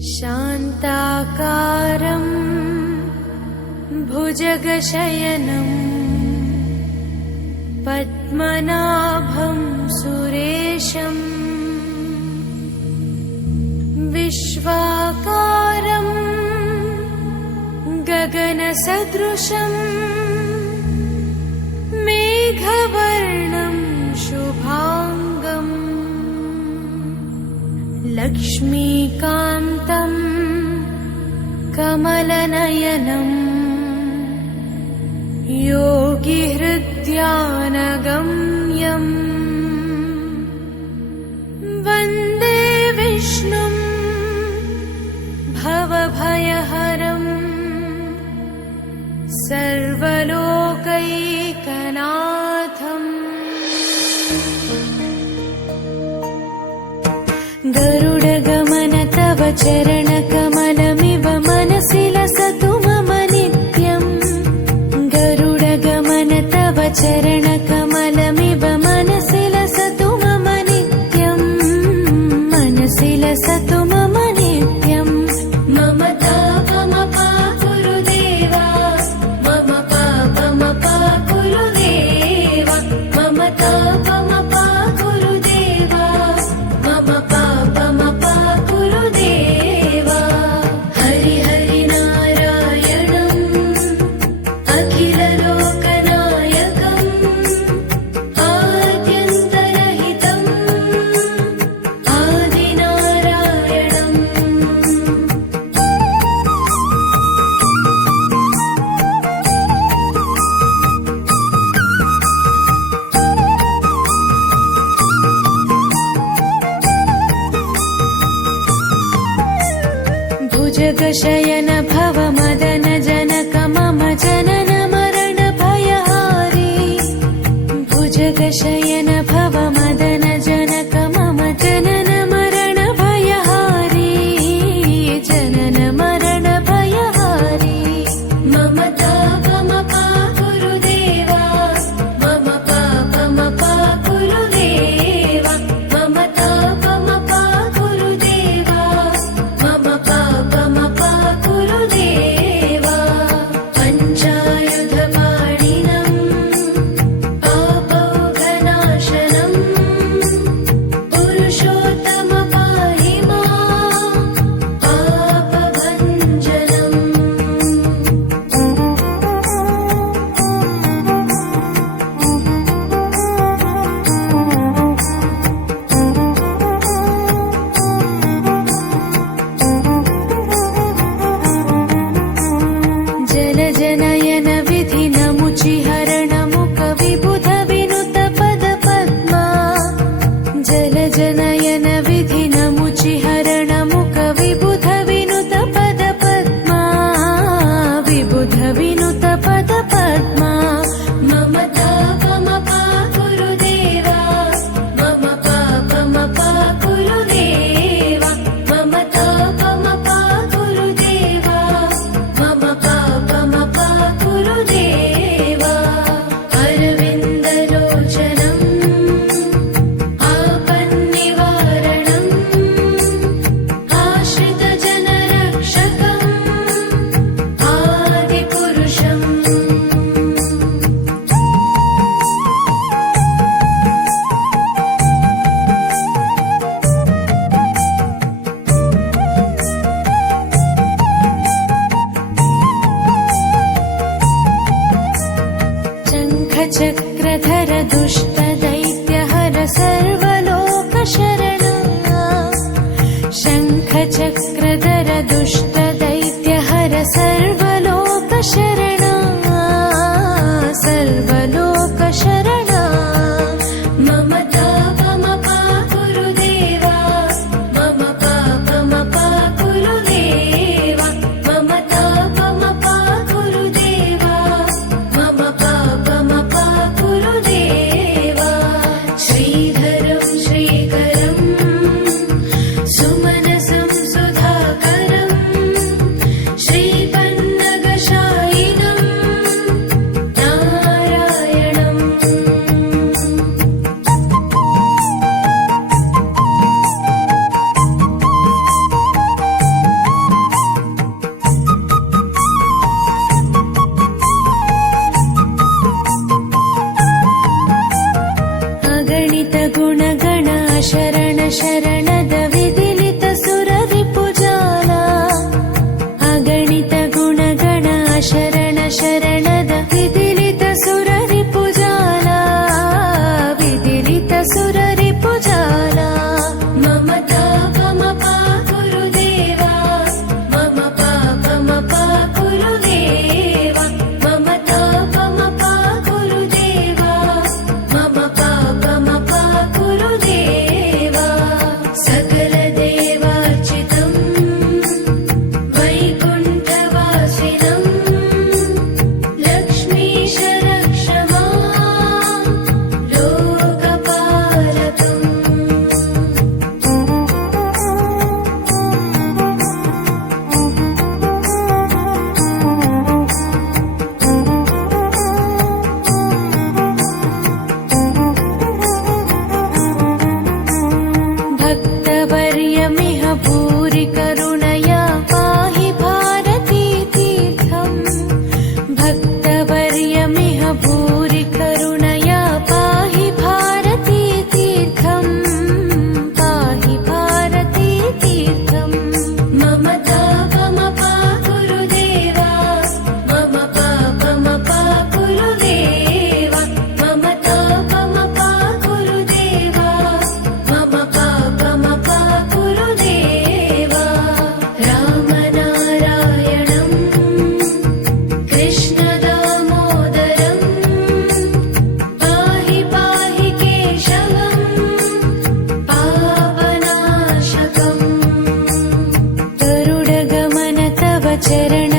शान्ताकारं भुजगशयनं पद्मनाभं सुरेशं विश्वाकारं गगनसदृशं मेघवर्णं शुभांगम् लक्ष्मीकान्तं कमलनयनम् योगिहृद्यानगम्यम् वन्दे विष्णुं भवभयहरम् सर्वलोकैकनाथम्। गरुडगमन तव चरणकमलमिव मनसि लसतु मम नित्यम्। गरुडगमन तव चरणकमलमिव मनसि लसतु मम नित्यम्। मनसि लसतु मम नित्यम्। मम तापमपा गुरुदेवा मम पापमपा गुरुदेवा मम तापमपा गुरुदेवा मम पापमपा गुरुदेवा। हरि हरि नारायणम् अखिललोकनायकम् आद्यन्तरहितम् आदिनारायणम्। भुजगशयन भव मदन जनक मम जनन मरण भयहारी। भुजगशयन भव मदन जनक मम जनन मरण भयहारी। जनन मरण भयहारी। मम तापमपा गुरुदेवा मम पापमपा गुरुदेवा मम तापमपा गुरुदेवा मम पापमपा गुरुदेवा। पञ्चायुधपाणिनम् पापौघनाशनम् पुरुषोत्तम पाहि मां पापभञ्जनम्। जलजनयन विधिनमुचिहरणमुख विबुध विनुत पद पद्मा। जलजनयन विधिनमुचिहरणमुख विबुध विनुत पद पद्मा। विबुध विनुत पद पद्मा। मम तापमपा गुरुदेवा मम पापमपा गुरुदेवा मम तापमपा गुरुदेवा मम पापमपा गुरुदेवा। अरविन्दलोचनम् आपन्निवारणम् आश्रितजनरक्षकम् आदिपुरुषम्। शङ्खचक्रधर दुष्टदैत्यहर सर्वलोकशरणा। शङ्खचक्रधर दुष्टदैत्यहर सर्वलोकशरणा। सर्वलोकशरणा। मम तापमपा गुरुदेवा मम पापमपा गुरुदेवा मम तापमपा गुरुदेवा मम पापमपा गुरुदेवा। श्रीधरं श्रीकरं सुमनसं सुधाकरम् शरणद विदिलित सुररिपुजाला अगणित गुणगण शरण शरणद विदिलित सुररिपुजाला विदिलित सुररिपुजाला मम तापमपा गुरुदेवा मम पापमपा गुरुदेवा मम तापमपा गुरुदेवा मम पापमपा गुरुदेवा सकल देवार्चितं वैकुण्ठवासिनं लक्ष्मीश रक्ष मां लोकपालकम् भक्तवर्यमिह भूरि करुणया पाहि भारती तीर्थम् भक्तवर्यमिह भूरि करुणया पाहि भारती तीर्थम् पाहि भारती तीर्थम् मम तापमपा गुरुदेवा मम पापमपा गुरुदेवा मम तापमपा गुरुदेवा मम पापमपा गुरुदेवा रामनारायणं कृष्णदामोदरं पाहि पाहि केशवं पापनाशकम् गरुडगमन तव चरण